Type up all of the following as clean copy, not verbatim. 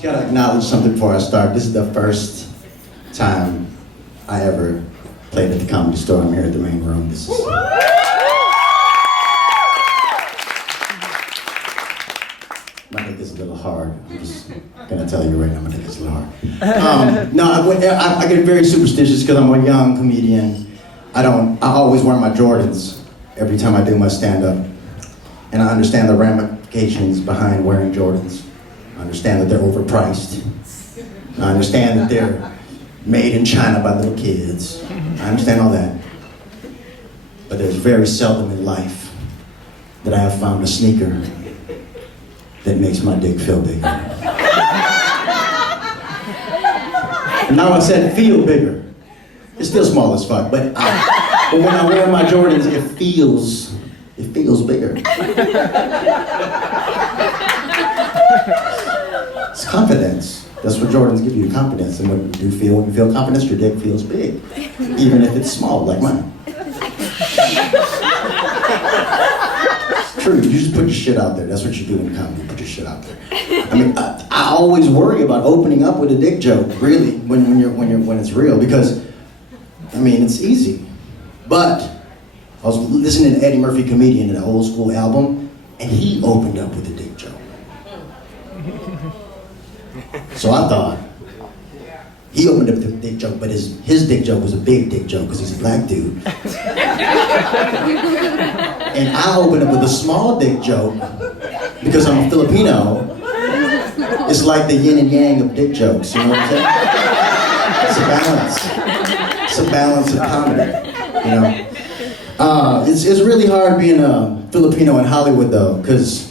Just gotta acknowledge something before I start. This is the first time I ever played at the Comedy Store. I'm here at the main room. This is... I think this is a little hard. I'm just gonna tell you right now, I think it's a little hard. I get very superstitious because I'm a young comedian. I always wear my Jordans every time I do my stand-up. And I understand the ramifications behind wearing Jordans. I understand that they're overpriced. I understand that they're made in China by little kids. I understand all that. But there's very seldom in life that I have found a sneaker that makes my dick feel bigger. Now I said feel bigger. It's still small as fuck, but when I wear my Jordans, it feels bigger. It's confidence. That's what Jordans give you, confidence. And what you feel when you feel confidence, your dick feels big. Even if it's small, like mine. It's true, you just put your shit out there. That's what you do in comedy, you put your shit out there. I mean, I always worry about opening up with a dick joke, really, when it's real, because, I mean, it's easy. But I was listening to Eddie Murphy, Comedian, in an old school album, and he opened up with a dick joke. So I thought, he opened up with a dick joke, but his dick joke was a big dick joke, because he's a black dude. And I opened up with a small dick joke, because I'm a Filipino. It's like the yin and yang of dick jokes, you know what I'm saying? It's a balance. It's a balance of comedy, you know? It's really hard being a Filipino in Hollywood though, because,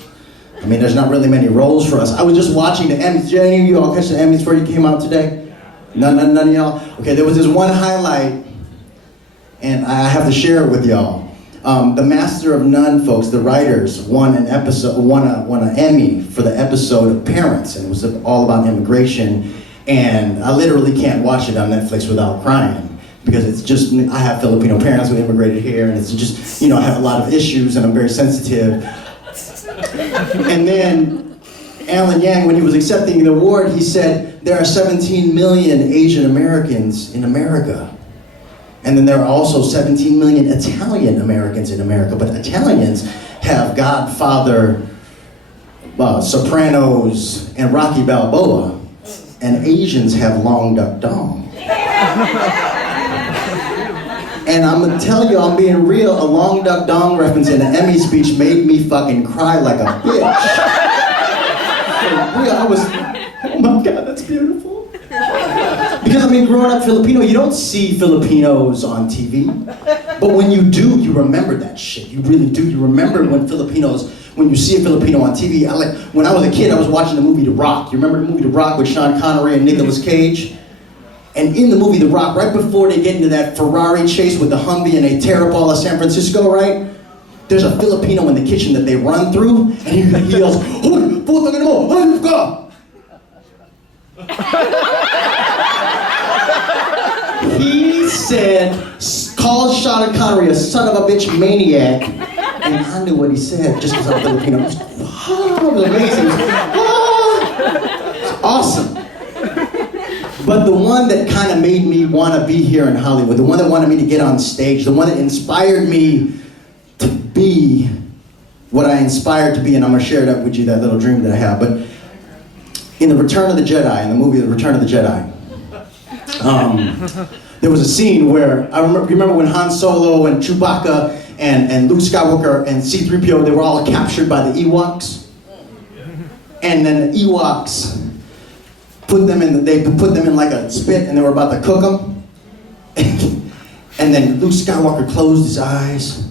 I mean, there's not really many roles for us. I was just watching the Emmys. Did any of you all catch the Emmys before you came out today? None of y'all? Okay, there was this one highlight, and I have to share it with y'all. The Master of None folks, the writers, won an Emmy for the episode of Parents, and it was all about immigration, and I literally can't watch it on Netflix without crying. Because it's just, I have Filipino parents who immigrated here, and it's just, you know, I have a lot of issues, and I'm very sensitive. And then Alan Yang, when he was accepting the award, he said, there are 17 million Asian Americans in America. And then there are also 17 million Italian Americans in America, but Italians have Godfather, Sopranos, and Rocky Balboa, and Asians have Long Duck Dong. And I'm gonna tell you, I'm being real, a Long Duck Dong reference in an Emmy speech made me fucking cry like a bitch. For real, I was, oh my God, that's beautiful. Because I mean, growing up Filipino, you don't see Filipinos on TV. But when you do, you remember that shit. You really do. You remember when you see a Filipino on TV. When I was a kid, I was watching the movie The Rock. You remember the movie The Rock with Sean Connery and Nicolas Cage? And in the movie The Rock, right before they get into that Ferrari chase with the Humvee and they tear up all of San Francisco, right? There's a Filipino in the kitchen that they run through, and he yells, "Hoy, putang ina mo, hanap ka!" He said, called Sean Connery a son of a bitch maniac, and I knew what he said just because I'm Filipino. It was amazing. It was awesome. But the one that kind of made me want to be here in Hollywood, the one that wanted me to get on stage, the one that inspired me to be what I inspired to be, and I'm going to share it up with you, that little dream that I have. But in the Return of the Jedi, in the movie The Return of the Jedi, there was a scene where, remember when Han Solo and Chewbacca and Luke Skywalker and C-3PO, they were all captured by the Ewoks? And then the Ewoks put them in like a spit, and they were about to cook them. And then Luke Skywalker closed his eyes,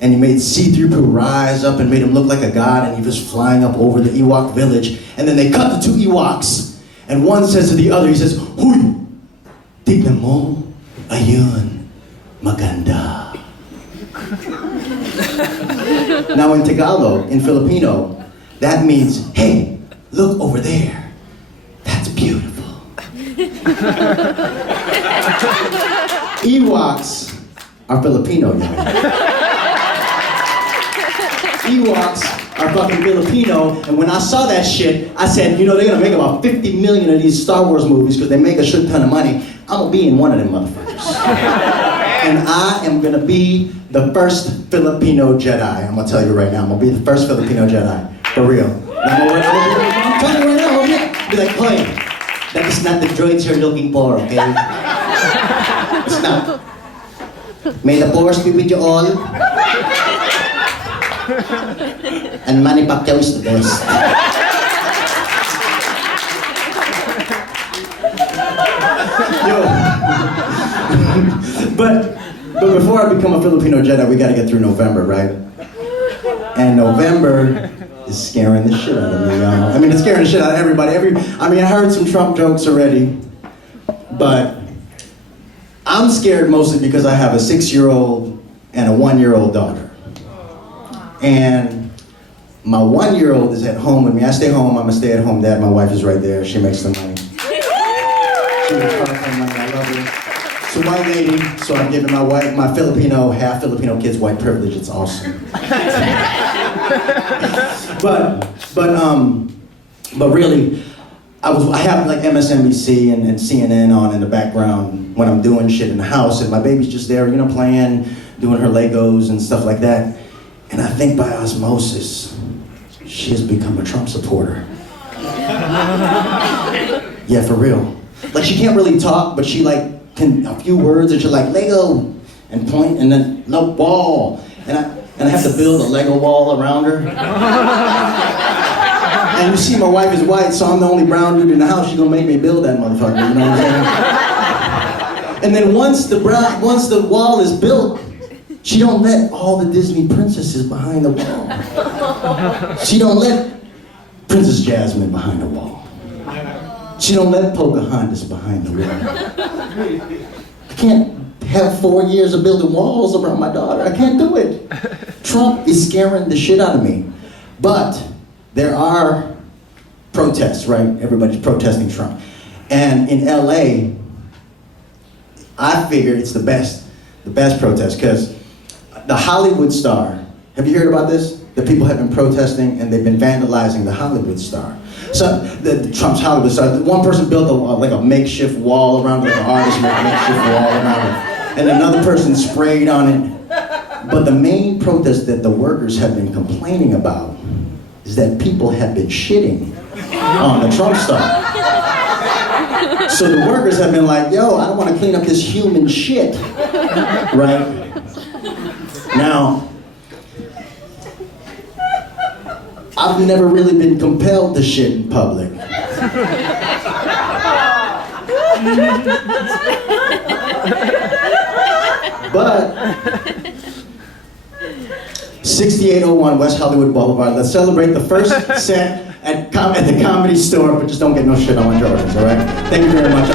and he made C-3PO rise up and made him look like a god, and he was flying up over the Ewok village. And then they cut the two Ewoks, and one says to the other, he says, "Huy, tignan mo, ayun, maganda." Now in Tagalog, in Filipino, that means, "Hey, look over there. That's beautiful." Ewoks are Filipino, y'all. Ewoks are are fucking Filipino, and when I saw that shit, I said, you know, they're gonna make about 50 million of these Star Wars movies because they make a shit ton of money. I'm gonna be in one of them motherfuckers. And I am gonna be the first Filipino Jedi. I'm gonna tell you right now, I'm gonna be the first Filipino Jedi. For real. I'm telling you right now, I'm gonna be like, hey, that is not the droids you're looking for, okay? It's not. May the force be with you all. And Manny Pacquiao is the best. Yo. but before I become a Filipino Jedi, we gotta get through November, right? And November is scaring the shit out of me, y'all. I mean, it's scaring the shit out of everybody. I mean, I heard some Trump jokes already, but I'm scared mostly because I have a 6-year-old and a 1-year-old daughter. And my 1-year-old is at home with me. I stay home, I'm a stay-at-home dad. My wife is right there, she makes the money. She makes the money, I love her. She's a white lady, so I'm giving my Filipino, half Filipino kids white privilege. It's awesome. But really, I have like MSNBC and CNN on in the background when I'm doing shit in the house, and my baby's just there, you know, playing, doing her Legos and stuff like that. And I think by osmosis, she has become a Trump supporter. Yeah, for real. Like, she can't really talk, but she like can a few words, and she's like, Lego, and point, and then no wall. And I have to build a Lego wall around her. And you see, my wife is white, so I'm the only brown dude in the house. She's gonna make me build that motherfucker, you know what I'm saying? And then once the wall is built, she don't let all the Disney princesses behind the wall. She don't let Princess Jasmine behind the wall. She don't let Pocahontas behind the wall. I can't have 4 years of building walls around my daughter. I can't do it. Trump is scaring the shit out of me. But there are protests, right? Everybody's protesting Trump. And in LA, I figure it's the best protest, because the Hollywood star, have you heard about this? The people have been protesting and they've been vandalizing the Hollywood star. So the Trump's Hollywood star, one person built a makeshift wall around it, like an artist made a makeshift wall around it, and another person sprayed on it. But the main protest that the workers have been complaining about is that people have been shitting on the Trump star. So the workers have been like, yo, I don't want to clean up this human shit, right? Now, I've never really been compelled to shit in public. But 6801 West Hollywood Boulevard. Let's celebrate the first set at the Comedy Store, but just don't get no shit on my Jordans, all right? Thank you very much.